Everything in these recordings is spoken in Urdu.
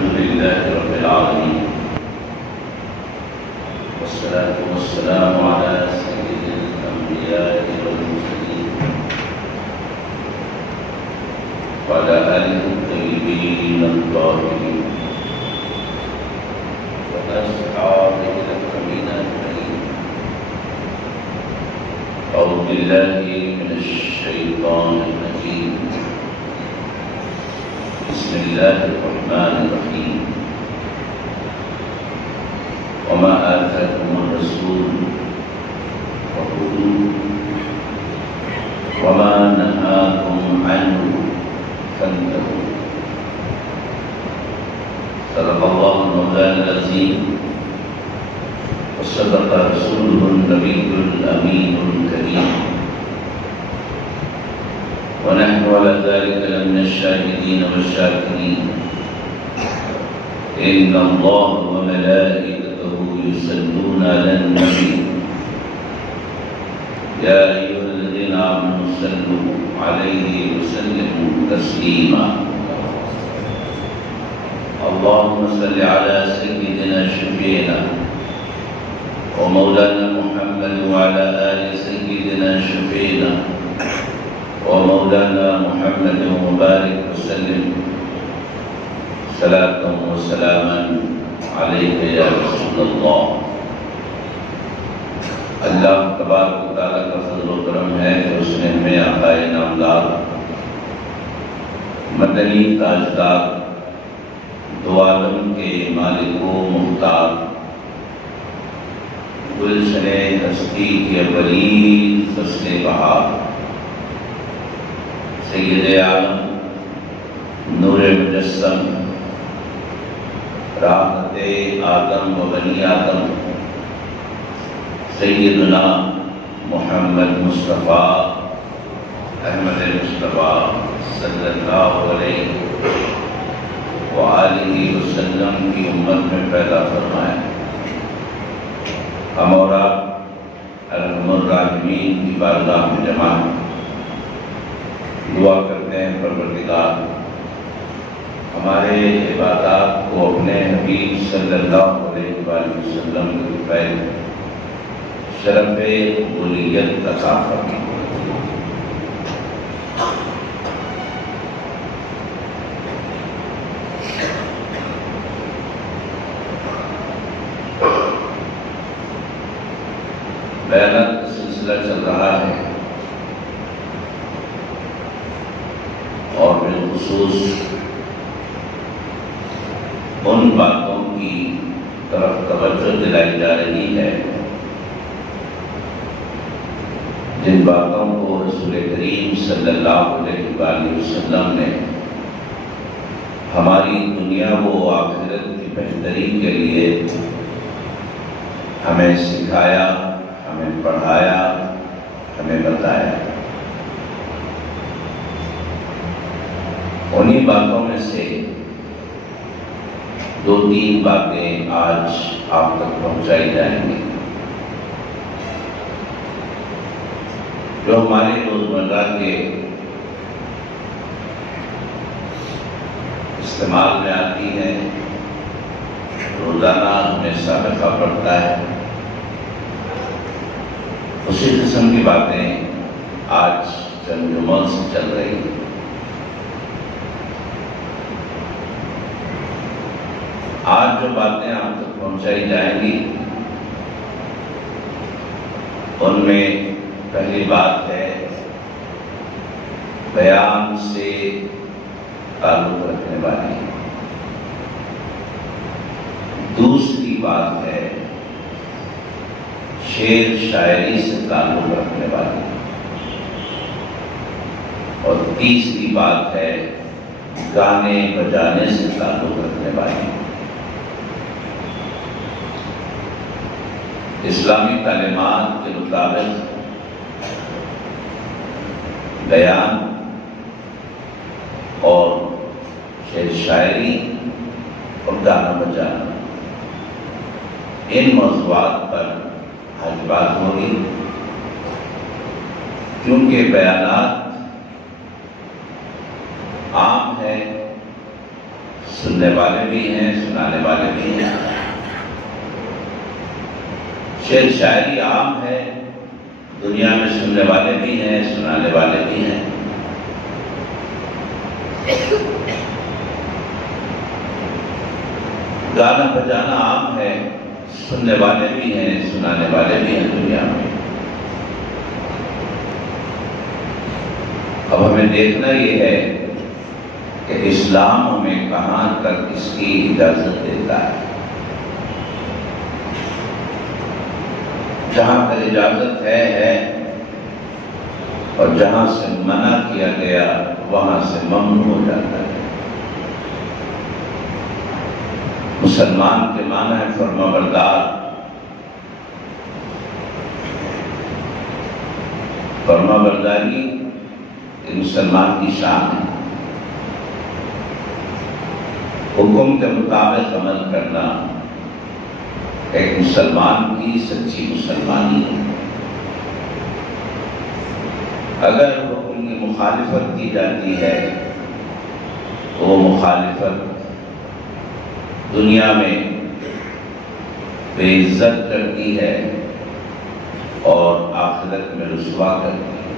الحمد لله رب العالمين، والصلاة والسلام على سيد الأنبياء والمرسلين وعلى آله الطيبين الطاهرين وأصحابه الأكرمين أجمعين. أعوذ بالله من الشيطان الرجيم. بسم الله الرحمن الرحيم. وما آتاكم الرسول فخذوه وما نهاكم عنه فانتهوا. صدق الله مولانا العظيم وصدق رسوله النبي الأمين الكريم، ونحن على ذلك لمن الشاهدين والشاكرين. إن الله وملائكته يصلون على النبي يا أيها الذين آمنوا صلوا عليه وسلموا تسليما. اللهم صل على سيدنا شفيعنا ومولانا محمد وعلى آل سيدنا شفيعنا ومولانا محمد وبارك وسلم صلاة وسلاما عليك يا رسول الله. اللہ تبارک و تعالیٰ کا فضل و کرم ہے کہ اس نے ہمیں آقا انعامدار مدنی تاجدار دو عالم کے مالک و مختار گلشن ہستی کے اولین فصل بہار سید عالم نور مجسم راحت آدم و بنی آدم سیدنا محمد مصطفیٰ احمد مصطفیٰ صلی اللہ علیہ وآلہ وسلم کی امت میں پیدا فرمائے. ہم اور آپ ارحم الراحمین کی بارگاہ میں جمع دعا کرتے ہیں پروردگار ہمارے عبادات کو اپنے حبیب صلی اللہ علیہ وآلہ وسلم کے فیض شرف قبولیت عطا فرمائے. بیانات کا سلسلہ چل رہا ہے اور بالخصوص ان باتوں کی طرف توجہ دلائی جا رہی ہے جن باتوں کو رسول کریم صلی اللہ علیہ وآلہ وسلم نے ہماری دنیا و آخرت کی بہتری کے لیے ہمیں سکھایا، ہمیں پڑھایا، ہمیں بتایا. انہی باتوں میں سے دو تین باتیں آج آپ تک پہنچائی جائیں گی جو ہمارے روزمرہ کے استعمال میں آتی ہے، روزانہ ہمیں سابقہ پڑتا ہے. اسی قسم کی باتیں آج چند جمعوں سے چل رہی ہیں. آج جو باتیں آپ تک پہنچائی جائیں گی ان میں پہلی بات ہے بیان سے تعلق رکھنے والی. دوسری بات ہے شعر شاعری سے تعلق رکھنے والی. اور تیسری بات ہے گانے بجانے سے تعلق رکھنے والی. اسلامی تعلیمات کے مطابق بیان اور شعر شاعری اور گانا بجانا ان موضوعات پر آج بات ہوگی، کیونکہ بیانات عام ہے، سننے والے بھی ہیں، سنانے والے بھی ہیں۔ شعر شاعری عام ہے، دنیا میں سننے والے بھی ہیں، سنانے والے بھی ہیں۔ گانا بجانا عام ہے، سننے والے بھی ہیں، سنانے والے بھی ہیں دنیا میں۔ اب ہمیں دیکھنا یہ ہے کہ اسلام ہمیں کہاں تک اس کی اجازت دیتا ہے۔ جہاں تک اجازت ہے اور جہاں سے منع کیا گیا وہاں سے ممنوع ہو جاتا ہے۔ مسلمان کے معنی ہے فرمانبردار۔ فرمانبرداری ایک مسلمان کی شان ہے۔ حکم کے مطابق عمل کرنا ایک مسلمان کی سچی مسلمانی ہے۔ اگر حکم کی مخالفت کی جاتی ہے تو وہ مخالفت دنیا میں بے عزت کرتی ہے اور آخرت میں رسوا کرتی ہے۔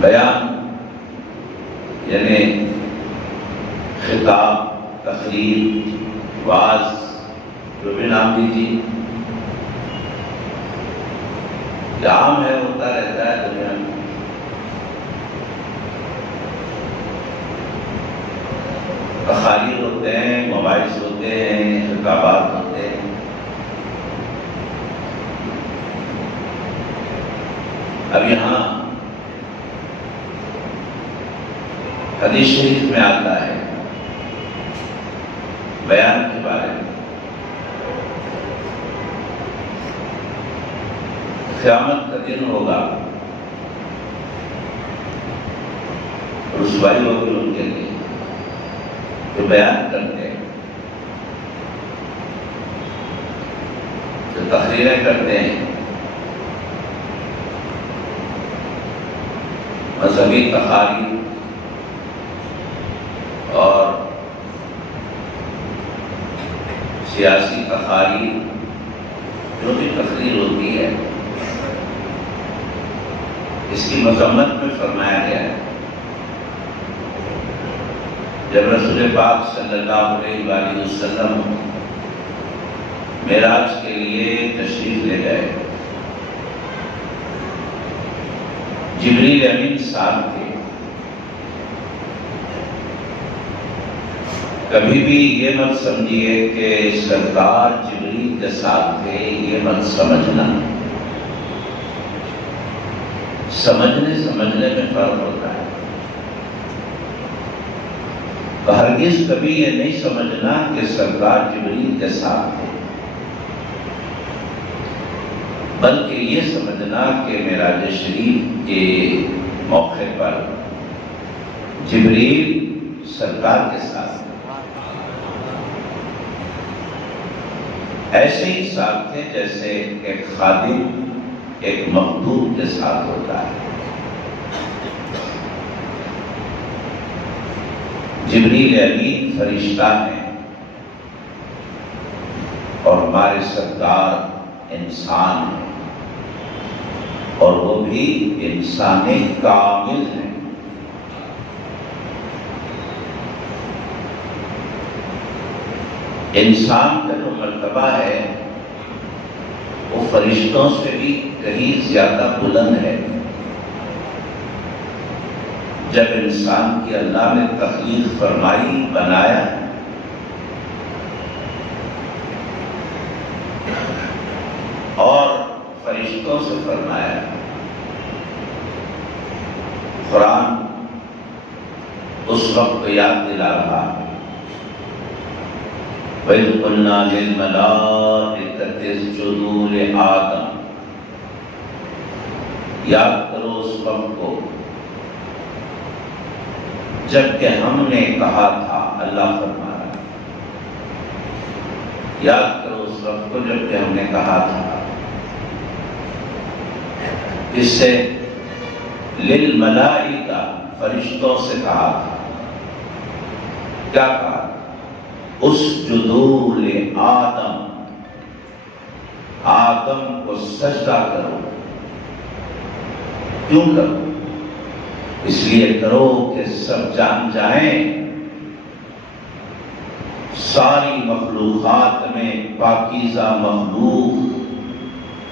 بیان یعنی خطاب، تقریر، وعظ، جو بھی نام دیجیے، یہ عام ہے، ہوتا رہتا ہے دنیا میں۔ تقاریر ہوتے ہیں، مواعظ ہوتے ہیں، خطابات ہوتے ہیں۔ اب یہاں حدیث شریف میں آتا ہے بیان کے بارے میں۔ قیامت کا دن ہوگا، رسوائی ہوگی ان کے لیے جو بیان کرتے ہیں، جو تقریریں کرتے ہیں، مذہبی تقاریر اور سیاسی تقاریر، جو بھی تقریر ہوتی ہے، اس کی مذمت میں فرمایا گیا ہے۔ جب رسول پاک صلی اللہ علیہ وآلہ وسلم معراج کے لیے تشریف لے گئے، جبریل امین ساتھ تھے۔ کبھی بھی یہ مت سمجھیے کہ سرکار جبریل کے ساتھ تھے، یہ مت سمجھنا۔ سمجھنے میں فرق ہوتا ہے۔ ہرگز کبھی یہ نہیں سمجھنا کہ سرکار جبریل کے ساتھ تھے، بلکہ یہ سمجھنا کہ معراج شریف کے موقع پر جبریل سرکار کے ساتھ تھے۔ ایسے ہی ساتھ تھے جیسے ایک خادم ایک مخدوم کے ساتھ ہوتا ہے۔ جبریل امین فرشتہ ہیں اور ہمارے سردار انسان ہیں، اور وہ بھی انسان کامل ہیں۔ انسان کا جو مرتبہ ہے وہ فرشتوں سے بھی کہیں زیادہ بلند ہے۔ جب انسان کی اللہ نے تخلیق فرمائی، بنایا، اور فرشتوں سے فرمایا، قرآن اس وقت کو یاد دلا رہا، وَإِذْ قُلْنَا لِلْمَلَائِكَةِ اسْجُدُوا لِآدَمَ۔ یاد کرو اس وقت کو جب کہ ہم نے کہا تھا، اللہ فرما رہا ہے، یاد کرو اس وقت کو جب کہ ہم نے کہا تھا، اس سے للملائکہ فرشتوں سے کہا تھا، کیا کہا؟ اسجدوا لآدم، آدم کو سجدہ کرو۔ کیوں کرو؟ اس لیے کرو کہ سب جان جائیں ساری مخلوقات میں پاکیزہ مخلوق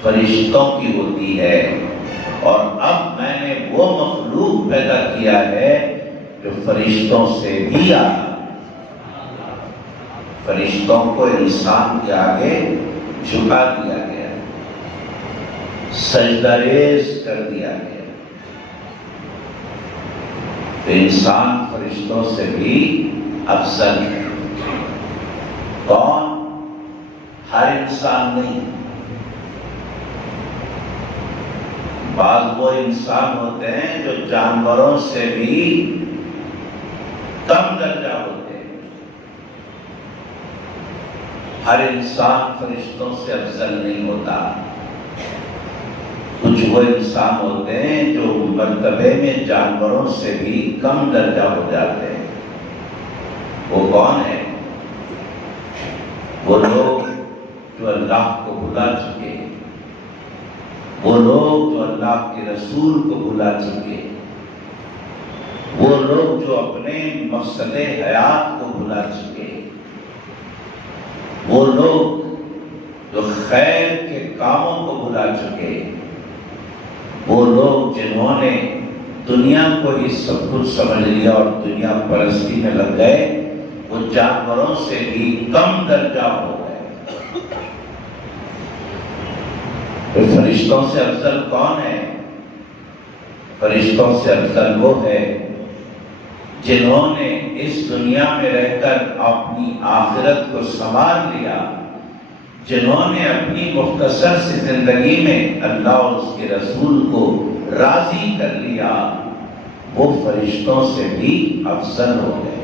فرشتوں کی ہوتی ہے، اور اب میں نے وہ مخلوق پیدا کیا ہے جو فرشتوں سے بھی آگے، فرشتوں کو انسان کے آگے جھکا دیا گیا، سجدہ ریز کر دیا گیا۔ تو انسان فرشتوں سے بھی افضل ہے۔ کون؟ ہر انسان نہیں، بعض وہ انسان ہوتے ہیں جو جانوروں سے بھی کم درجہ ہوتے ہیں۔ ہر انسان فرشتوں سے افضل نہیں ہوتا۔ کچھ وہ انسان ہوتے ہیں جو مرتبے میں جانوروں سے بھی کم درجہ ہو جاتے ہیں۔ وہ کون ہے؟ وہ لوگ جو اللہ کو بھلا چکے، وہ لوگ جو اللہ کے رسول کو بھلا چکے، وہ لوگ جو اپنے مقصد حیات کو بھلا چکے، وہ لوگ جو خیر کے کاموں کو بھلا چکے، وہ لوگ جنہوں نے دنیا کو ہی سب کچھ سمجھ لیا اور دنیا پرستی میں لگ گئے، وہ جانوروں سے بھی کم درجہ ہو گئے۔ تو فرشتوں سے افضل کون ہے؟ فرشتوں سے افضل وہ ہے جنہوں نے اس دنیا میں رہ کر اپنی آخرت کو سنوار لیا، جنہوں نے اپنی مختصر سی زندگی میں اللہ اور اس کے رسول کو راضی کر لیا، وہ فرشتوں سے بھی افضل ہو گئے۔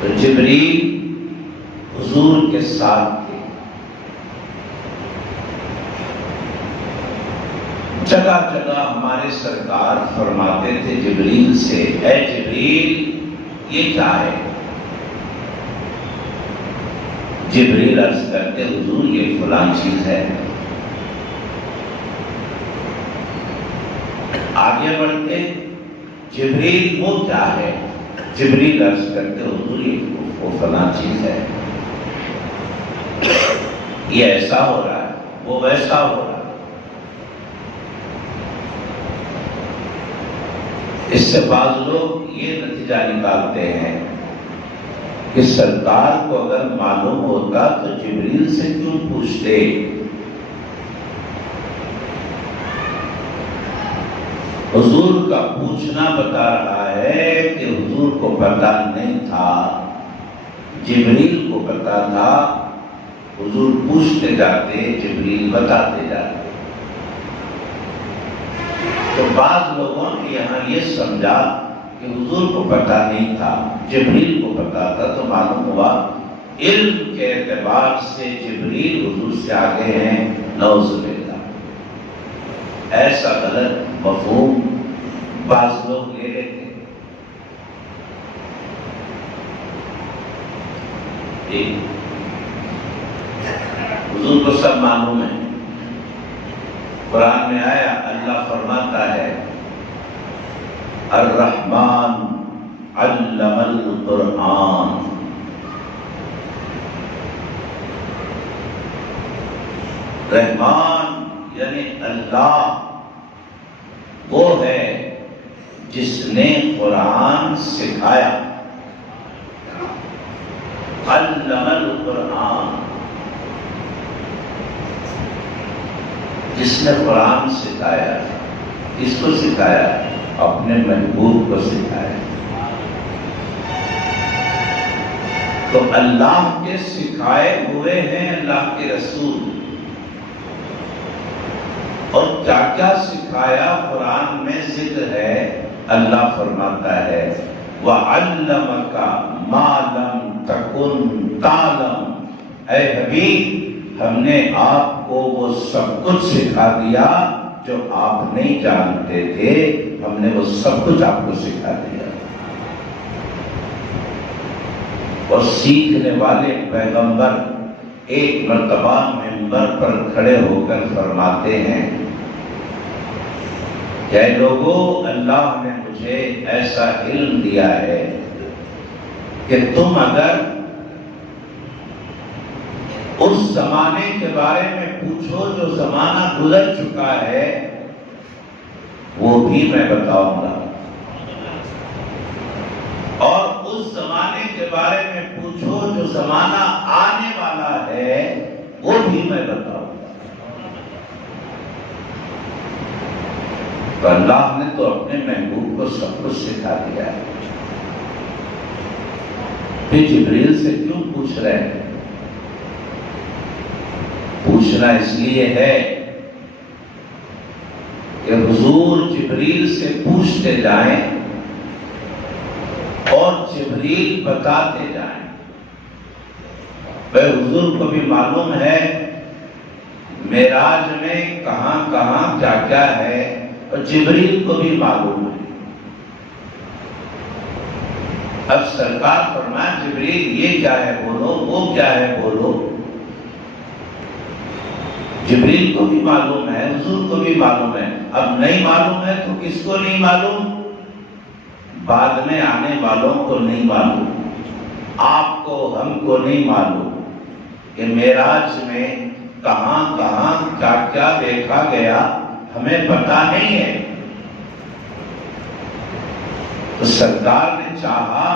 تو جبریل حضور کے ساتھ تھے، جگہ جگہ ہمارے سرکار فرماتے تھے جبریل سے، اے جبریل یہ کیا ہے؟ جبریل عرض کرتے حضور یہ فلاں چیز ہے۔ آگے بڑھتے جبریل وہ کیا ہے؟ جبریل عرض کرتے حضور یہ وہ فلاں چیز ہے، یہ ایسا ہو رہا ہے، وہ ویسا ہو رہا ہے۔ اس سے بعض لوگ یہ نتیجہ نکالتے ہیں کہ سرکار کو اگر معلوم ہوتا تو جبریل سے کیوں پوچھتے؟ حضور کا پوچھنا بتا رہا ہے کہ حضور کو پتہ نہیں تھا، جبریل کو پتہ تھا، حضور پوچھتے جاتے، جبریل بتاتے جاتے۔ تو بعض لوگوں نے یہاں یہ سمجھا کہ حضور کو پتہ نہیں تھا، جبریل کو پتہ تھا، تو معلوم ہوا علم کے اعتبار سے جبریل حضور سے آگے ہیں، نعوذ باللہ۔ ایسا غلط مفہوم بعض لوگ لے لیتے ہیں۔ حضور کو سب معلوم ہے، قرآن میں آیا، اللہ فرماتا ہے الرحمن علم القرآن، رحمان یعنی اللہ وہ ہے جس نے قرآن سکھایا، علم القرآن، جس نے قرآن سکھایا۔ کس کو سکھایا؟ اپنے محبوب کو سکھایا۔ تو اللہ کے سکھائے ہوئے ہیں اللہ کے رسول، اور کیا کیا سکھایا قرآن میں ذکر ہے۔ اللہ فرماتا ہے وَعَلَّمَكَ مَا لَمْ تَكُنْ تَعْلَمُ، اے حبیب ہم نے آپ کو وہ سب کچھ سکھا دیا جو آپ نہیں جانتے تھے ہم نے وہ سب کچھ آپ کو سکھا دیا. اور سیکھنے والے پیغمبر ایک مرتبہ منبر پر کھڑے ہو کر فرماتے ہیں کہ اے لوگو، اللہ نے مجھے ایسا علم دیا ہے کہ تم اگر اس زمانے کے بارے میں پوچھو جو زمانہ گزر چکا ہے وہ بھی میں بتاؤں گا، اور اس زمانے کے بارے میں پوچھو جو زمانہ آنے والا ہے وہ بھی میں بتاؤں گا. تو اللہ نے تو اپنے محبوب کو سب کچھ سکھا دیا ہے. پھر جبریل سے کیوں پوچھ رہے ہیں؟ پوچھنا اس لیے ہے کہ حضور جبریل سے پوچھتے جائیں اور جبریل بتاتے جائیں. بھائی حضور کو بھی معلوم ہے معراج میں کہاں کہاں کیا کیا ہے، اور جبریل کو بھی معلوم ہے. اب سرکار فرمایا جبریل یہ کیا ہے بولو، وہ کیا ہے بولو. جبریل کو بھی معلوم ہے، حضور کو بھی معلوم ہے. اب نہیں معلوم ہے تو کس کو نہیں معلوم؟ بعد میں آنے والوں کو نہیں معلوم، آپ کو ہم کو نہیں معلوم کہ معراج میں کہاں کہاں کیا کیا دیکھا گیا، ہمیں پتہ نہیں ہے. تو سرکار نے چاہا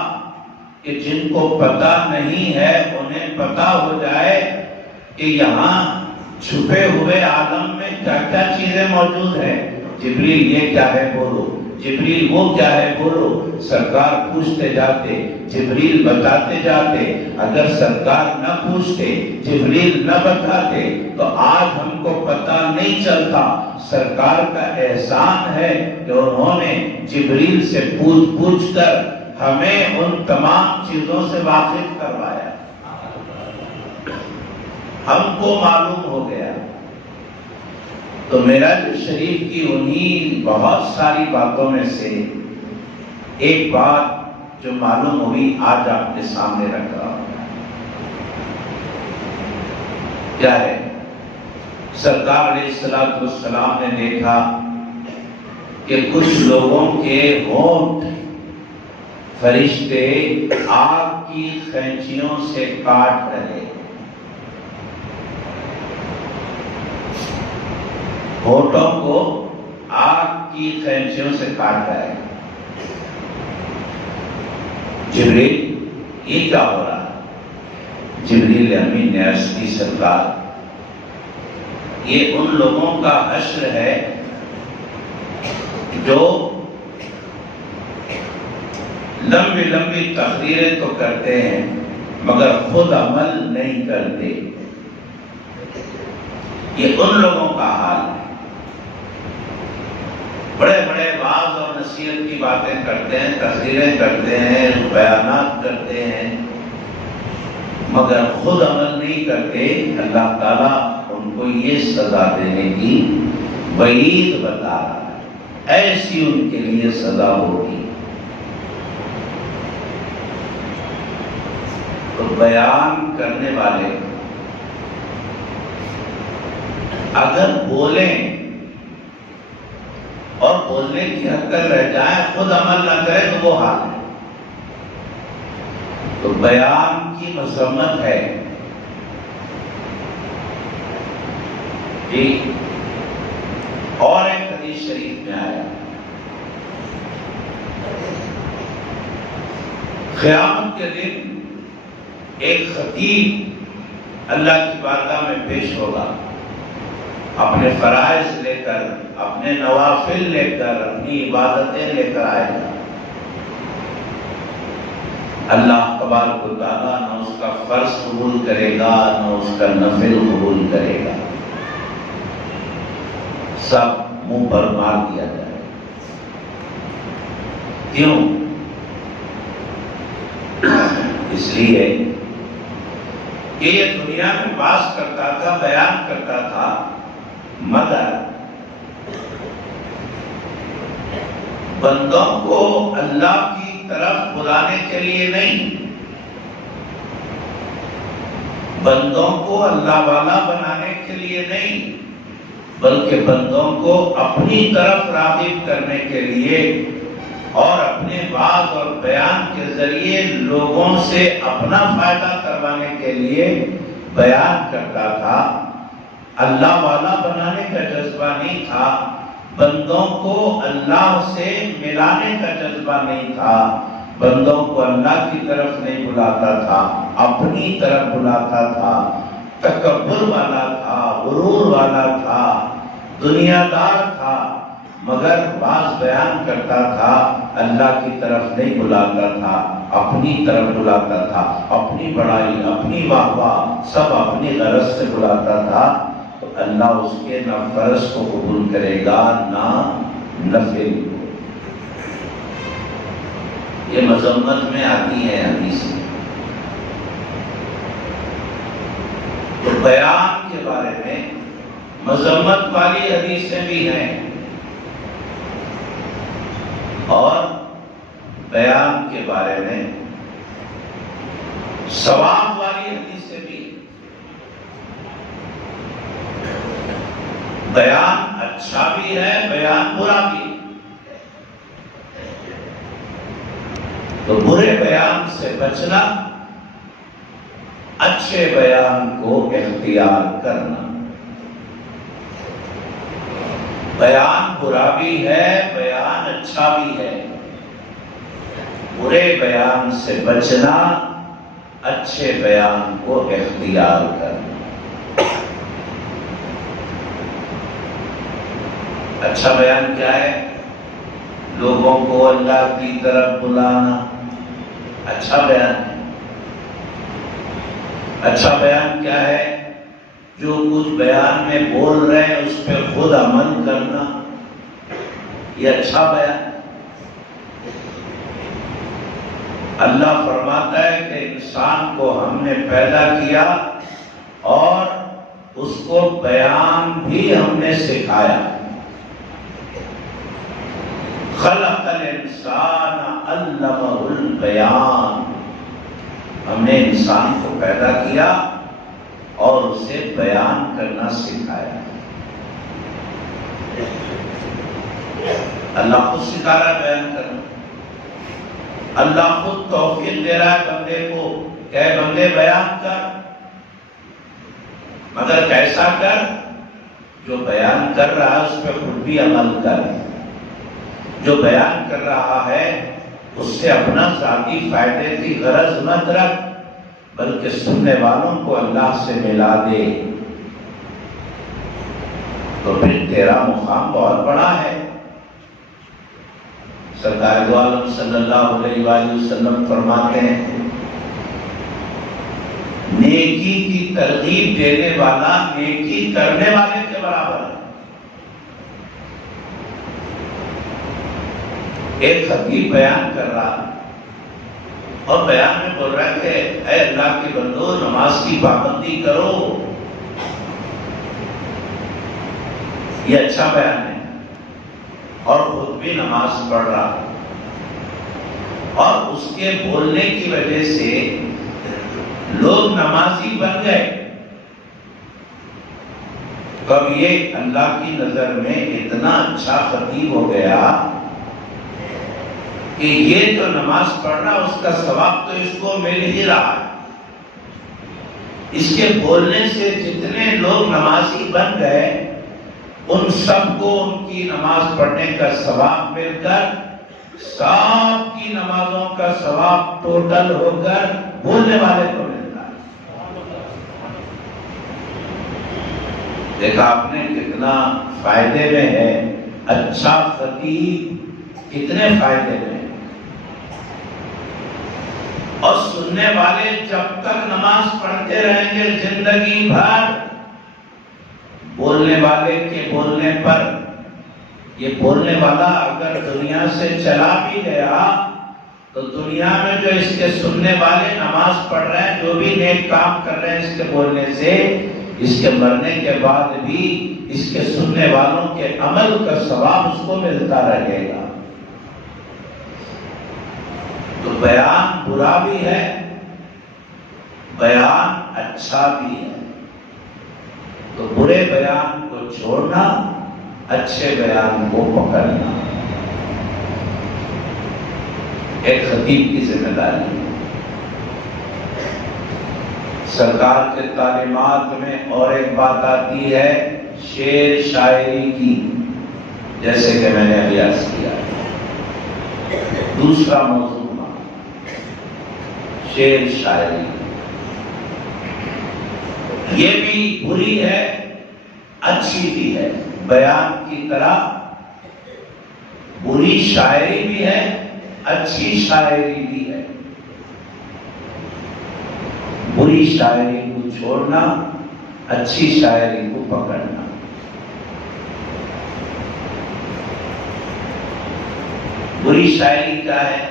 کہ جن کو پتہ نہیں ہے انہیں پتہ ہو جائے کہ یہاں چھپے ہوئے عالم میں کیا کیا چیزیں موجود ہیں. جبریل یہ کیا ہے بولو، جبریل وہ کیا ہے بولو. سرکار پوچھتے جاتے، جبریل بتاتے جاتے. اگر سرکار نہ پوچھتے، جبریل نہ بتاتے تو آج ہم کو پتہ نہیں چلتا. سرکار کا احسان ہے کہ انہوں نے جبریل سے پوچھ کر ہمیں ان تمام چیزوں سے واقف کروایا. ہم کو معلوم ہو گیا. تو معراج شریف کی انہی بہت ساری باتوں میں سے ایک بات جو معلوم ہوئی آج آپ کے سامنے رکھ رہا ہوں. کیا ہے؟ سرکار علیہ السلام نے دیکھا کہ کچھ لوگوں کے ہونٹ فرشتے آگ کی خینچیوں سے کاٹ رہے. ہونٹوں کو آگ کی خینچیوں سے کاٹ رہے. جبریل یہ کیا ہو رہا ہے؟ جبریل امین نے عرض کی سرکار یہ ان لوگوں کا حشر ہے جو لمبی لمبی تقریریں تو کرتے ہیں مگر خود عمل نہیں کرتے. یہ ان لوگوں کا حال ہے. بڑے بڑے وعظ اور نصیحت کی باتیں کرتے ہیں، تقریریں کرتے ہیں، بیانات کرتے ہیں مگر خود عمل نہیں کرتے. اللہ تعالیٰ ان کو یہ سزا دینے کی وعید بتا رہا ہے. ایسی ان کے لیے سزا ہوگی. تو بیان کرنے والے اگر بولیں اور بولنے کی حد تک رہ جائیں، خود عمل نہ کرے تو وہ حال ہے. تو بیان کی مذمت ہے. اور ایک حدیث شریف میں آیا قیامت کے دن ایک خطیب اللہ کی بارگاہ میں پیش ہوگا، اپنے فرائض لے کر، اپنے نوافل لے کر، اپنی عبادتیں لے کر آئے گا. اللہ تبارک و تعالیٰ نہ اس کا فرض قبول کرے گا نہ اس کا نفل قبول کرے گا. سب منہ پر مار دیا جائے. کیوں؟ اس لیے کہ یہ دنیا میں باس کرتا تھا، بیان کرتا تھا مگر بندوں کو اللہ کی طرف بلانے کے لیے نہیں، بندوں کو اللہ والا بنانے کے لیے نہیں، بلکہ بندوں کو اپنی طرف راغب کرنے کے لیے اور اپنے وعظ اور بیان کے ذریعے لوگوں سے اپنا فائدہ کروانے کے لیے بیان کرتا تھا۔ اللہ والا بنانے کا جذبہ نہیں تھا، بندوں کو اللہ سے ملانے کا جذبہ نہیں تھا، بندوں کو اللہ کی طرف نہیں بلاتا تھا، اپنی طرف بلاتا تھا، تکبر والا تھا، غرور والا تھا، دنیا دار تھا، مگر باز بیان کرتا تھا، اللہ کی طرف نہیں بلاتا تھا، اپنی طرف بلاتا تھا، اپنی بڑائی، اپنی واہ واہ سب اپنی غرض سے بلاتا تھا، تو اللہ اس کے نہ فرض کو قبول کرے گا نہ نفل کو۔ یہ مذمت میں آتی ہے حدیث میں۔ تو بیان کے بارے میں مذمت والی حدیثیں بھی ہیں اور بیان کے بارے میں ثواب والی حدیثیں بھی۔ بیان اچھا بھی ہے، بیان برا بھی۔ تو برے بیان سے بچنا، اچھے بیان کو اختیار کرنا۔ بیان برا بھی ہے، بیان اچھا بھی ہے۔ برے بیان سے بچنا، اچھے بیان کو اختیار کرنا۔ اچھا بیان کیا ہے؟ لوگوں کو اللہ کی طرف بلانا اچھا بیان ہے۔ اچھا بیان کیا ہے؟ جو کچھ بیان میں بول رہے ہیں اس پہ خود عمل کرنا، یہ اچھا بیان۔ اللہ فرماتا ہے کہ انسان کو ہم نے پیدا کیا اور اس کو بیان بھی ہم نے سکھایا۔ خلق الانسان علمہ البیان، ہم نے انسان کو پیدا کیا اور اسے بیان کرنا سکھایا۔ اللہ خود سکھا رہا ہے بیان کرنا، اللہ خود توفیق دے رہا ہے بندے کو کہ بندے بیان کر، مگر کیسا کر؟ جو بیان کر رہا ہے اس پہ خود بھی عمل کر، جو بیان کر رہا ہے اس سے اپنا ذاتی فائدے کی غرض مت رکھ، بلکہ سننے والوں کو اللہ سے ملا دے، تو پھر تیرا مقام بہت بڑا ہے۔ سرکار دو عالم صلی اللہ علیہ وآلہ وسلم فرماتے ہیں، نیکی کی ترغیب دینے والا نیکی کرنے والے کے برابر ہے۔ ایک خطیب بیان کر رہا اور بیان میں بول رہا ہے کہ اے اللہ کے بندو نماز کی پابندی کرو، یہ اچھا بیان ہے، اور خود بھی نماز پڑھ رہا، اور اس کے بولنے کی وجہ سے لوگ نمازی بن گئے۔ کب یہ اللہ کی نظر میں اتنا اچھا خطیب ہو گیا کہ یہ جو نماز پڑھ رہا اس کا ثواب تو اس کو مل ہی رہا ہے، اس کے بولنے سے جتنے لوگ نمازی بن گئے ان سب کو ان کی نماز پڑھنے کا ثواب مل کر سب کی نمازوں کا ثواب ٹوٹل ہو کر بولنے والے کو ملتا ہے۔ دیکھا آپ نے کتنا فائدے میں ہے، اچھا خطیب کتنے فائدے میں، اور سننے والے جب تک نماز پڑھتے رہیں گے زندگی بھر، بولنے والے کے بولنے پر، یہ بولنے والا اگر دنیا سے چلا بھی گیا تو دنیا میں جو اس کے سننے والے نماز پڑھ رہے ہیں، جو بھی نیک کام کر رہے ہیں اس کے بولنے سے، اس کے مرنے کے بعد بھی اس کے سننے والوں کے عمل کا ثواب اس کو ملتا رہے گا۔ بیان برا بھی ہے، بیان اچھا بھی ہے، تو برے بیان کو چھوڑنا، اچھے بیان کو پکڑنا ایک خطیب کی ذمہ داری ہے۔ سرکار کے تعلیمات میں اور ایک بات آتی ہے شعر شاعری کی، جیسے کہ میں نے ابھی عرض کیا۔ دوسرا موضوع شعر شاعری، یہ بھی بری ہے، اچھی بھی ہے۔ بیان کی طرح بری شاعری بھی ہے، اچھی شاعری بھی ہے۔ بری شاعری کو چھوڑنا، اچھی شاعری کو پکڑنا۔ بری شاعری کیا ہے؟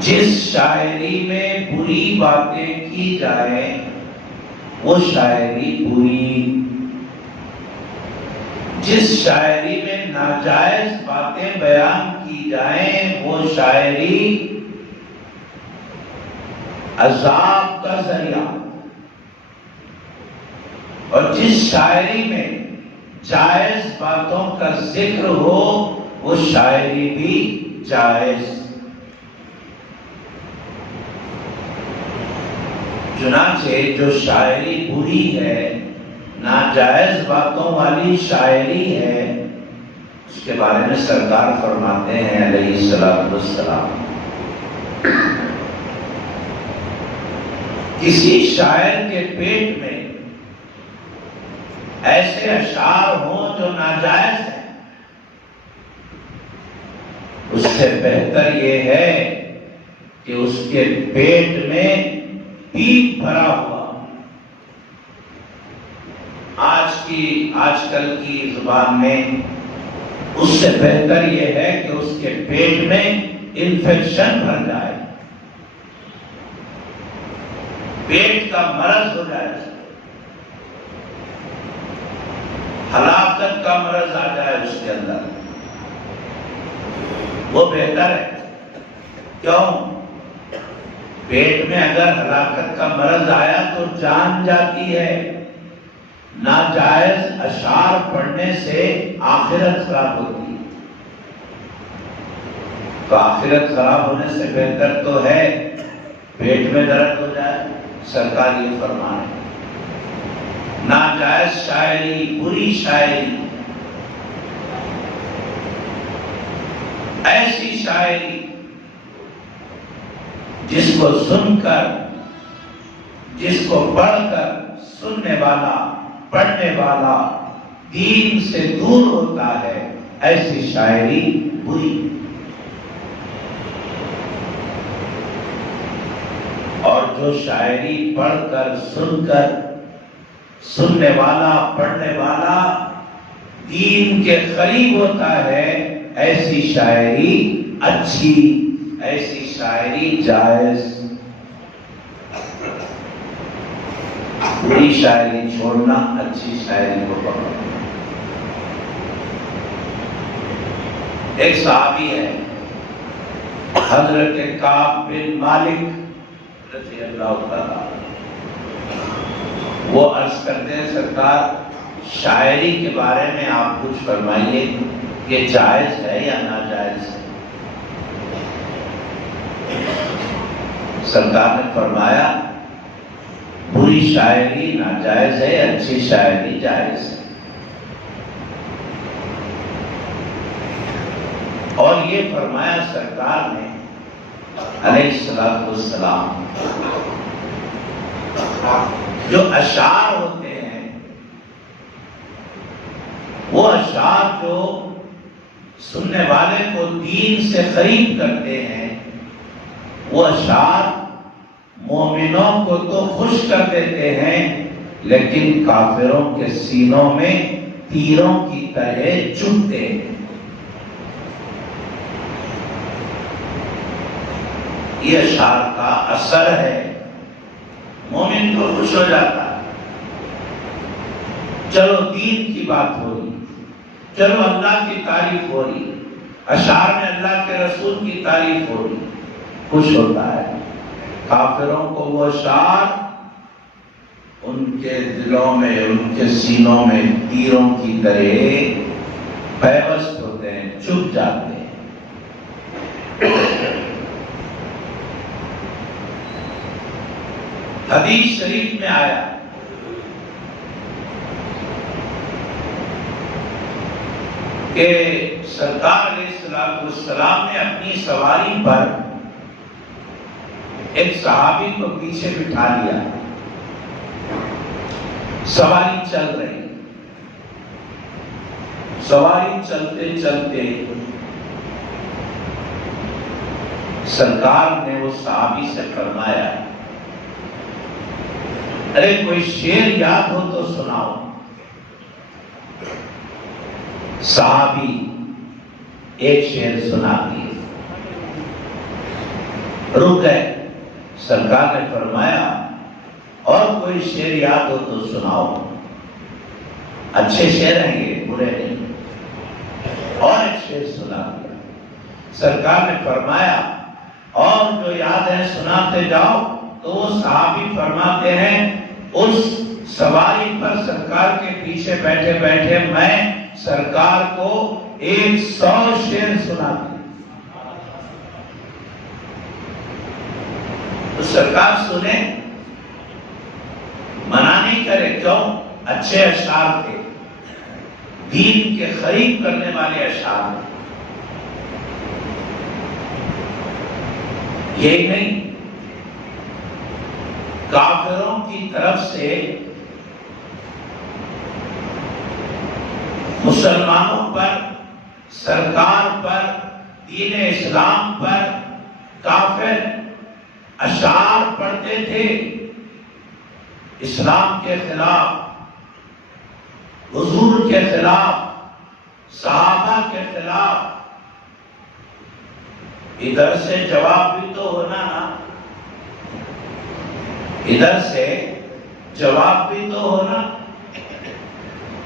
جس شاعری میں بری باتیں کی جائیں وہ شاعری بری، جس شاعری میں ناجائز باتیں بیان کی جائیں وہ شاعری عذاب کا ذریعہ، اور جس شاعری میں جائز باتوں کا ذکر ہو وہ شاعری بھی جائز۔ چنانچہ جو شاعری بری ہے، ناجائز باتوں والی شاعری ہے، اس کے بارے میں سرکار فرماتے ہیں علیہ الصلوۃ والسلام، کسی شاعر کے پیٹ میں ایسے اشعار ہوں جو ناجائز ہیں، اس سے بہتر یہ ہے کہ اس کے پیٹ میں پیپ بھرا ہوا، آج کل کی زبان میں اس سے بہتر یہ ہے کہ اس کے پیٹ میں انفیکشن بھر جائے، پیٹ کا مرض ہو جائے، ہلاکت کا مرض آ جائے اس کے اندر، وہ بہتر ہے۔ کیوں؟ پیٹ میں اگر ہلاکت کا مرض آیا تو جان جاتی ہے، ناجائز اشعار پڑھنے سے آخرت خراب ہوتی ہے، تو آخرت خراب ہونے سے بہتر تو ہے پیٹ میں درد ہو جائے۔ سرکار یہ فرمائے ناجائز شاعری، بری شاعری، ایسی شاعری جس کو سن کر، جس کو پڑھ کر سننے والا، پڑھنے والا دین سے دور ہوتا ہے، ایسی شاعری بری۔ اور جو شاعری پڑھ کر سننے والا، پڑھنے والا دین کے قریب ہوتا ہے، ایسی شاعری اچھی، ایسی شاعری جائز۔ بری شاعری چھوڑنا، اچھی شاعری کو پکڑنا۔ ایک صحابی ہے حضرت کعب بن مالک رضی اللہ تعالیٰ، وہ عرض کرتے ہیں سرکار شاعری کے بارے میں آپ کچھ فرمائیے، یہ جائز ہے یا ناجائز ہے؟ سرکار نے فرمایا بری شاعری ناجائز ہے، اچھی شاعری جائز ہے۔ اور یہ فرمایا سرکار نے علیہ الصلوۃ والسلام، جو اشعار ہوتے ہیں، وہ اشعار جو سننے والے کو دین سے قریب کرتے ہیں، وہ اشعار مومنوں کو تو خوش کر دیتے ہیں، لیکن کافروں کے سینوں میں تیروں کی طرح چبھتے ہیں۔ یہ اشعار کا اثر ہے، مومن تو خوش ہو جاتا ہے، چلو دین کی بات ہو رہی، چلو اللہ کی تعریف ہو رہی، اشعار میں اللہ کے رسول کی تعریف ہو رہی، خوش ہوتا ہے۔ کافروں کو وہ اشعار ان کے دلوں میں، ان کے سینوں میں تیروں کی طرح پیوست ہوتے ہیں، چپ جاتے ہیں۔ حدیث شریف میں آیا کہ سرکار علیہ السلام نے اپنی سواری پر ایک صحابی کو پیچھے بٹھا لیا، سواری چل رہی، سواری چلتے چلتے سرکار نے وہ صحابی سے فرمایا، ارے کوئی شعر یاد ہو تو سناؤ۔ صحابی ایک شعر سنا دیے، رک گئے۔ سرکار نے فرمایا اور کوئی شعر یاد ہو تو سناؤ، اچھے شعر ہیں یہ، برے نہیں۔ اور ایک شعر سنا دیا۔ سرکار نے فرمایا اور جو یاد ہے سناتے جاؤ۔ تو وہ صحابی فرماتے ہیں اس سواری پر سرکار کے پیچھے بیٹھے بیٹھے میں سرکار کو 100 شعر سنا دیا۔ تو سرکار سنے، منع نہیں کرے، کیوں؟ اچھے اشعار تھے، دین کے قریب کرنے والے اشعار تھے۔ یہی نہیں، کافروں کی طرف سے مسلمانوں پر، سرکار پر، دین اسلام پر کافر اشعار پڑھتے تھے، اسلام کے خلاف، حضور کے خلاف، صحابہ کے خلاف۔ ادھر سے جواب بھی تو ہونا نا، ادھر سے جواب بھی تو ہونا،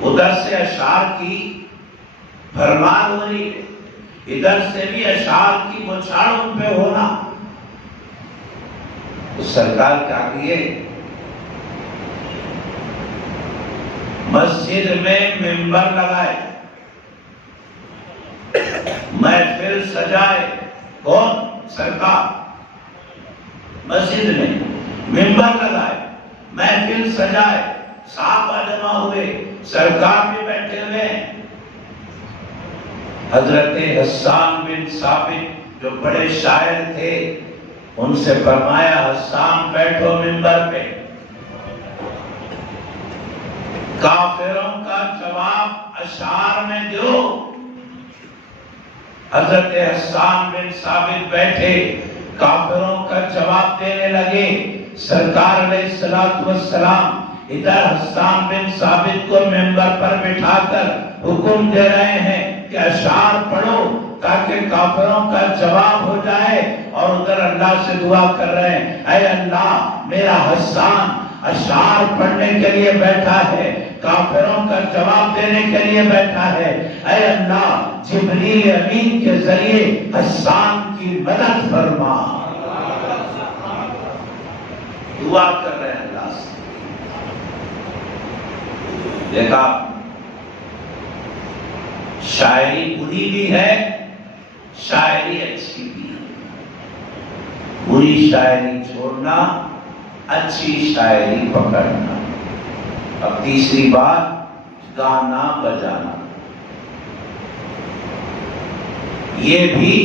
ادھر سے اشعار کی بھرمار ہو رہی، ادھر سے بھی اشعار کی بوچھاڑ ان پہ ہونا۔ تو سرکار کیا کیے؟ مسجد میں ممبر لگائے، محفل سجائے۔ کون؟ سرکار۔ مسجد میں ممبر لگائے، محفل سجائے، صحابہ جمع ہوئے، سرکار بھی بیٹھے ہوئے۔ حضرت حسان بن ثابت جو بڑے شاعر تھے، ان سے فرمایا حسان بیٹھو ممبر پہ، کافروں کا جواب اشعار میں دو۔ حضرت حسان بن ثابت بیٹھے، کافروں کا جواب دینے لگے۔ سرکار علیہ السلام ادھر حسان بن ثابت کو ممبر پر بٹھا کر حکم دے رہے ہیں کہ اشعار پڑھو تاکہ کافروں کا جواب ہو جائے، اور ادھر اللہ سے دعا کر رہے ہیں، اے اللہ میرا حسان اشعار پڑھنے کے لیے بیٹھا ہے، کافروں کا جواب دینے کے لیے بیٹھا ہے، اے اللہ جبریل امین کے ذریعے حسان کی مدد فرما۔ دعا کر رہے ہیں اللہ سے۔ دیکھا، شاعری بری بھی ہے، شاعری اچھی بھی ہے۔ بری شاعری چھوڑنا، اچھی شاعری پکڑنا۔ اب تیسری بات، گانا بجانا، یہ بھی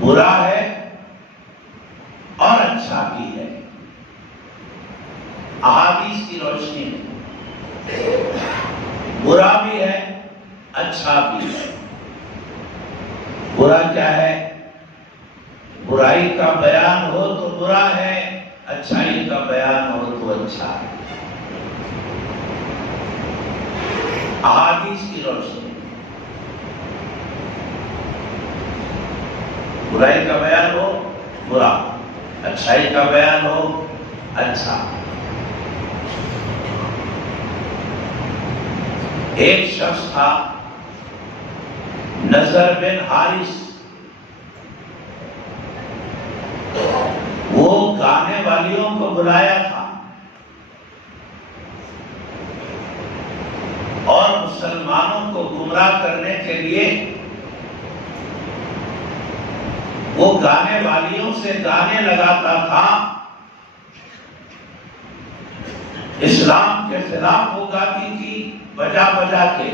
برا ہے اور اچھا بھی ہے۔ احادیث کی روشنی میں برا بھی ہے، اچھا بھی ہے۔ برا کیا ہے؟ برائی کا بیان ہو تو برا ہے، اچھائی کا بیان ہو تو اچھا ہے۔ احادیث کی روشنی، برائی کا بیان ہو برا، اچھائی کا بیان ہو اچھا۔ ایک شخص تھا، نضر بن حارث، وہ گانے والیوں کو بلایا تھا اور مسلمانوں کو گمراہ کرنے کے لیے وہ گانے والیوں سے گانے لگاتا تھا، اسلام کے خلاف وہ گاتی تھی بجا بجا کے،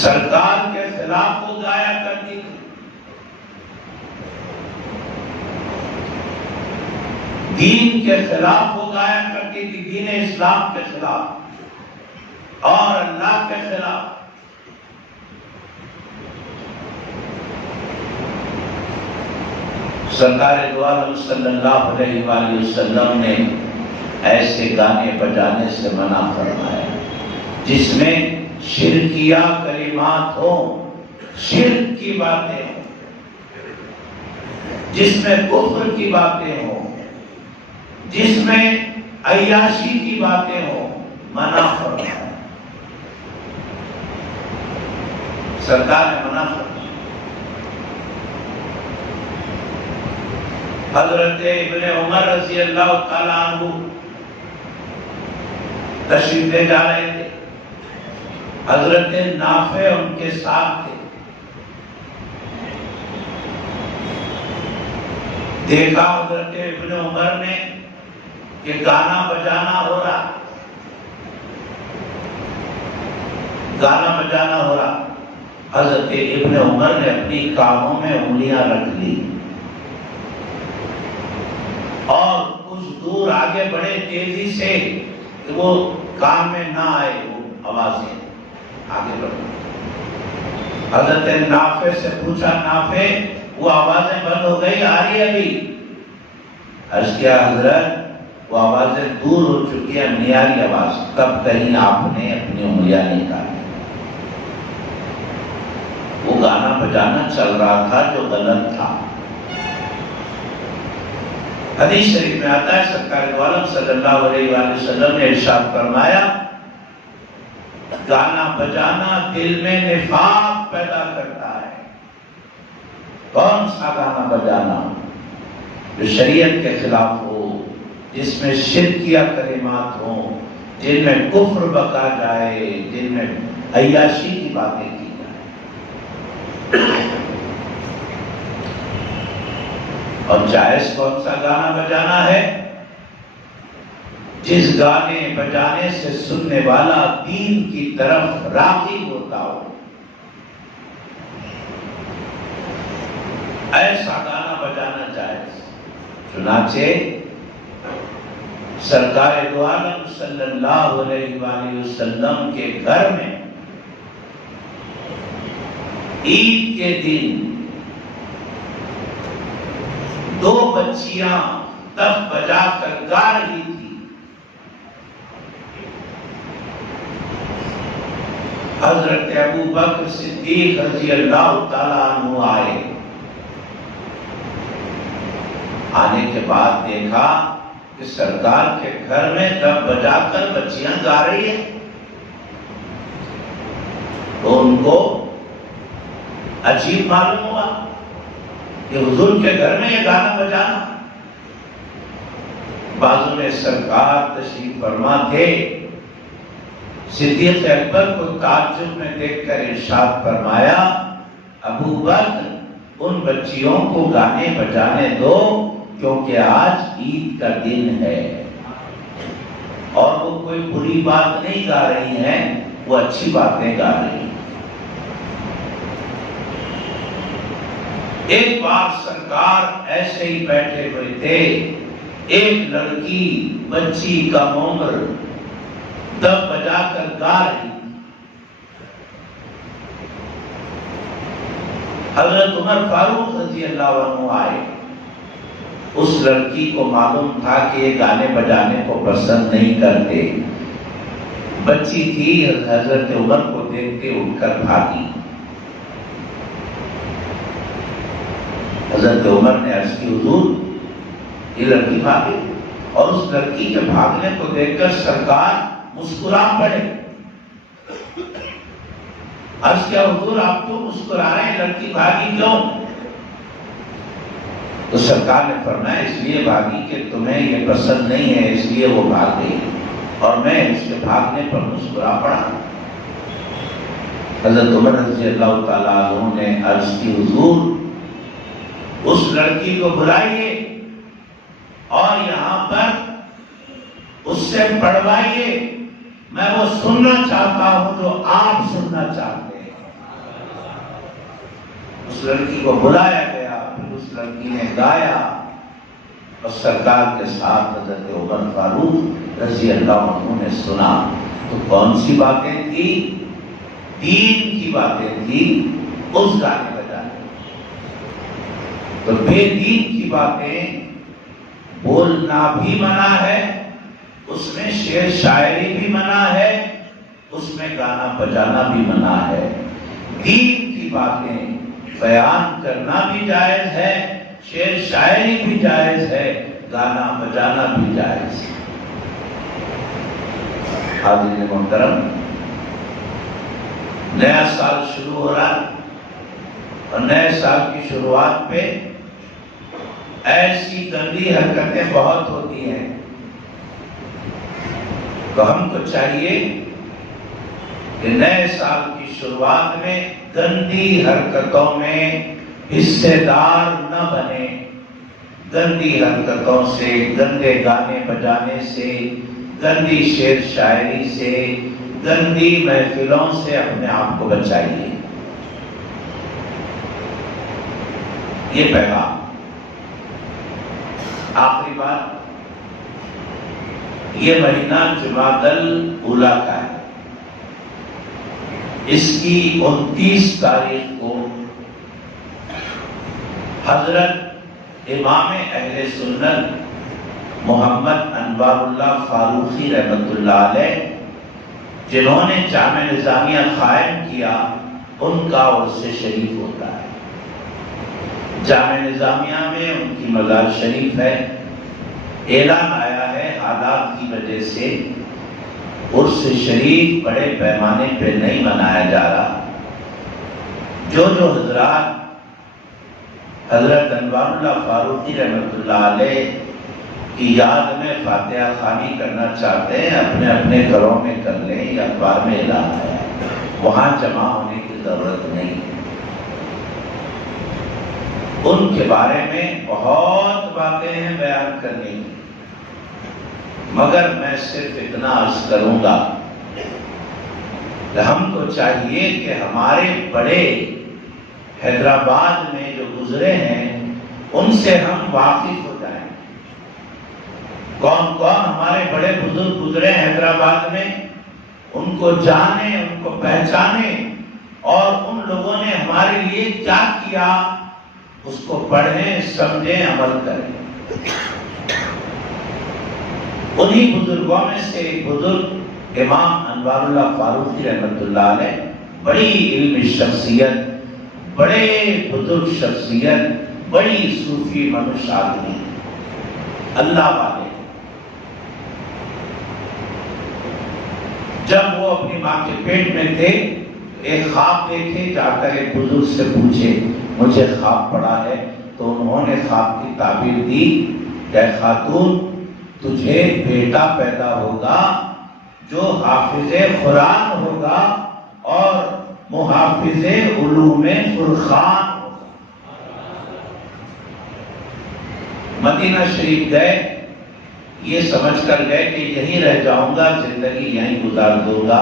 سرکار کے خلاف وہ گایا کرتی تھی، دین کے خلاف وہ گایا کرتی تھی، دین اسلام کے خلاف اور اللہ کے خلاف۔ سرکار دو عالم صلی اللہ علیہ وآلہ وسلم نے ایسے گانے بجانے سے منع فرمایا جس میں شرکیہ کلمات ہوں، شرک کی باتیں ہوں، جس میں کفر کی باتیں ہوں، جس میں عیاشی کی باتیں ہوں، منع فرمایا۔ سرکار نے منع فرمایا۔ حضرت ابن عمر رضی اللہ تعالیٰ عنہ تشریف لے جا رہے تھے، حضرت نافع ان کے ساتھ تھے، دیکھا حضرت ابن عمر نے کہ گانا بجانا ہو رہا، گانا بجانا ہو رہا، حضرت ابن عمر نے اپنی کانوں میں انگلیاں رکھ لی اور کچھ دور آگے بڑھے تیزی سے کہ وہ کان میں نہ آئے وہ آوازیں، آگے بڑھے۔ حضرت نافع سے پوچھا، نافع وہ آوازیں بند ہو گئی، آ رہی ابھی؟ عرض کیا حضرت وہ آوازیں دور ہو چکی ہیں، نہیں آ رہی آواز۔ تب کہیں آپ نے اپنی انگلیاں نکالی، وہ گانا بجانا چل رہا تھا جو غلط تھا۔ حدیث شریف میں آتا ہے سرکار دو عالم صلی اللہ علیہ وآلہ وسلم نے ارشاد فرمایا، گانا بجانا دل میں نفاق پیدا کرتا ہے۔ کون سا گانا بجانا؟ جو شریعت کے خلاف ہو، جس میں شرکیہ کلمات ہوں، جن میں کفر بکا جائے، جن میں عیاشی کی باتیں کی جائے۔ اور جائز کون سا گانا بجانا ہے؟ جس گانے بجانے سے سننے والا دین کی طرف راغب ہوتا ہو، ایسا گانا بجانا جائز۔ چنانچہ سرکار دو عالم صلی اللہ علیہ وآلہ وسلم کے گھر میں عید کے دن دو بچیاں تف بجا کر گا رہی تھی۔ حضرت ابو بکر صدیق رضی اللہ تعالیٰ عنہ آئے، آنے کے بعد دیکھا کہ سرکار کے گھر میں تف بجا کر بچیاں گا رہی ہیں، تو ان کو عجیب معلوم ہوا کہ حضور کے گھر میں یہ گانا بجانا۔ بازو میں سرکار تشریف فرما تھے، صدیق اکبر کو تعجب میں دیکھ کر ارشاد فرمایا، ابو بکر ان بچیوں کو گانے بجانے دو، کیونکہ آج عید کا دن ہے اور وہ کوئی بری بات نہیں گا رہی ہیں، وہ اچھی باتیں گا رہی ہیں۔ ایک بار سرکار ایسے ہی بیٹھے ہوئے تھے، ایک لڑکی بچی کا عمر دف بجا کر گا رہی، حضرت عمر فاروق رضی اللہ عنہ آئے، اس لڑکی کو معلوم تھا کہ یہ گانے بجانے کو پسند نہیں کرتے، بچی تھی، حضرت عمر کو دیکھتے اٹھ کر بھاگی۔ حضرت عمر نے عرض کی، حضور یہ لڑکی بھاگی، اور اس لڑکی کے بھاگنے کو دیکھ کر سرکار مسکرا پڑے۔ عرض کیا حضور آپ تو مسکرا رہے ہیں، لڑکی بھاگی کیوں؟ تو سرکار نے فرمایا اس لیے بھاگی کہ تمہیں یہ پسند نہیں ہے، اس لیے وہ بھاگ گئی اور میں اس کے بھاگنے پر مسکرا پڑا۔ حضرت عمر رضی اللہ تعالیٰ عنہ نے عرض کی حضور اس لڑکی کو بلائیے اور یہاں پر اس سے پڑھوائیے، میں وہ سننا چاہتا ہوں جو آپ سننا چاہتے ہیں۔ اس لڑکی کو بلایا گیا، پھر اس لڑکی نے گایا اور سرکار کے ساتھ حضرت عمر فاروق رضی اللہ عنہ نے سنا۔ تو کون سی باتیں تھی؟ دین کی باتیں تھی اس گانے بجانے۔ تو بے دین کی باتیں بولنا بھی منع ہے، اس میں شعر شاعری بھی منع ہے، اس میں گانا بجانا بھی منع ہے۔ دین کی باتیں بیان کرنا بھی جائز ہے، شعر شاعری بھی جائز ہے، گانا بجانا بھی جائز ہے۔ حاضرین محترم، نیا سال شروع ہو رہا ہے اور نئے سال کی شروعات پہ ایسی گندی حرکتیں بہت ہوتی ہیں، تو ہم کو چاہیے کہ نئے سال کی شروعات میں گندی حرکتوں میں حصے دار نہ بنے۔ گندی حرکتوں سے، گندے گانے بجانے سے، گندی شعر شاعری سے، گندی محفلوں سے اپنے آپ کو بچائیے۔ یہ پیغام۔ آخری بات، یہ مہینہ جمادی الاولیٰ کا ہے۔ اس کی 29 تاریخ کو حضرت امام اہل سنت محمد انوار اللہ فاروقی رحمۃ اللہ علیہ، جنہوں نے جامع نظامیہ قائم کیا، ان کا عرس شریف ہوتا ہے۔ جامع نظامیہ میں ان کی مزار شریف ہے۔ اعلان آیا ہے حالات کی وجہ سے عرس شریف بڑے پیمانے پہ نہیں منایا جا رہا۔ جو حضرات حضرت انوار اللہ فاروقی رحمۃ اللہ علیہ کی یاد میں فاتحہ خوانی کرنا چاہتے ہیں، اپنے اپنے گھروں میں کر لیں، یا اخبار میں اعلان آیا ہے، وہاں جمع ہونے کی ضرورت نہیں۔ ان کے بارے میں بہت باتیں ہیں بیان کرنے کی، مگر میں صرف اتنا عرض کروں گا کہ ہم کو چاہیے کہ ہمارے بڑے حیدرآباد میں جو گزرے ہیں ان سے ہم واقف ہو جائیں۔ کون کون ہمارے بڑے بزرگ گزرے حیدرآباد میں، ان کو جانیں، ان کو پہچانیں، اور ان لوگوں نے ہمارے لیے کیا کیا اس کو پڑھیں، سمجھیں، عمل کریں۔ انہی بزرگوں میں سے ایک بزرگ امام انوار اللہ فاروقی رحمۃ اللہ علیہ، بڑی علمی شخصیت، بڑے بزرگ شخصیت، بڑی صوفی منش آدمی، اللہ والے۔ جب وہ اپنی ماں کے پیٹ میں تھے، ایک خواب دیکھے، جا کر ایک بزرگ سے پوچھے مجھے خواب پڑا ہے، تو انہوں نے خواب کی تعبیر دی کہ خاتون تجھے بیٹا پیدا ہوگا جو حافظ قرآن ہوگا اور محافظ علوم فرقان ہوگا۔ مدینہ شریف گئے، یہ سمجھ کر گئے کہ یہیں رہ جاؤں گا، زندگی یہیں گزار دوں گا۔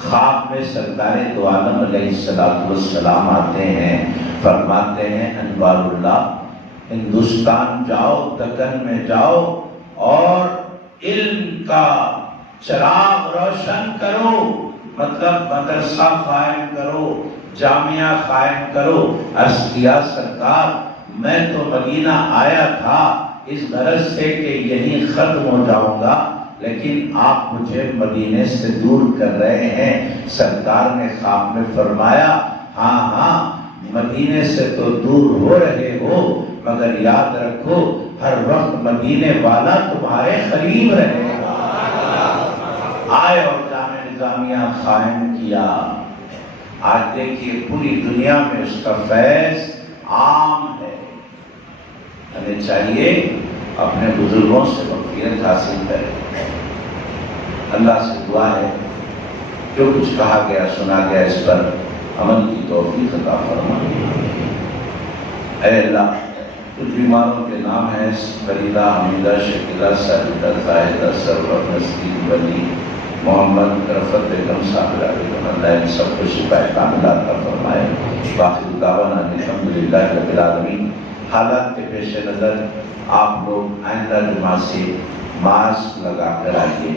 خواب میں سرکار دو عالم علیہ السلام آتے ہیں، فرماتے ہیں انوار اللہ ہندوستان جاؤ، دکن میں جاؤ اور علم کا چراغ روشن کرو، مطلب مدرسہ قائم کرو، جامعہ قائم کرو۔ عرض کیا سرکار میں تو مدینہ آیا تھا اس غرض سے کہ یہیں ختم ہو جاؤں گا، لیکن آپ مجھے مدینے سے دور کر رہے ہیں۔ سرکار نے خواب میں فرمایا ہاں ہاں مدینے سے تو دور ہو رہے ہو، مگر یاد رکھو ہر وقت مدینے والا تمہارے قریب رہے گا۔ آئے اور جامع نظامیہ قائم کیا، آج دیکھیے پوری دنیا میں اس کا فیض عام ہے. ہمیں چاہیے اپنے بزرگوں سے مغفرت حاصل کریں. اللہ سے دعا ہے جو کچھ کہا گیا سنا گیا اس پر عمل کی توفیق عطا فرما. اے اللہ کچھ بیماروں کے نام ہیں فریدہ، حمیدہ، شکیلہ، ساجدہ، زاہدہ، سرور، نسرین، ولی، محمد، رفت بیگم، صابرہ بیگم. اللہ ان سب کو شفا کاملہ عطا فرمائے. باقی دعوانا الحمدللہ رب العالمین. حالات کے پیش نظر آپ لوگ آئندہ جمعہ سے ماسک لگا کر آئیے.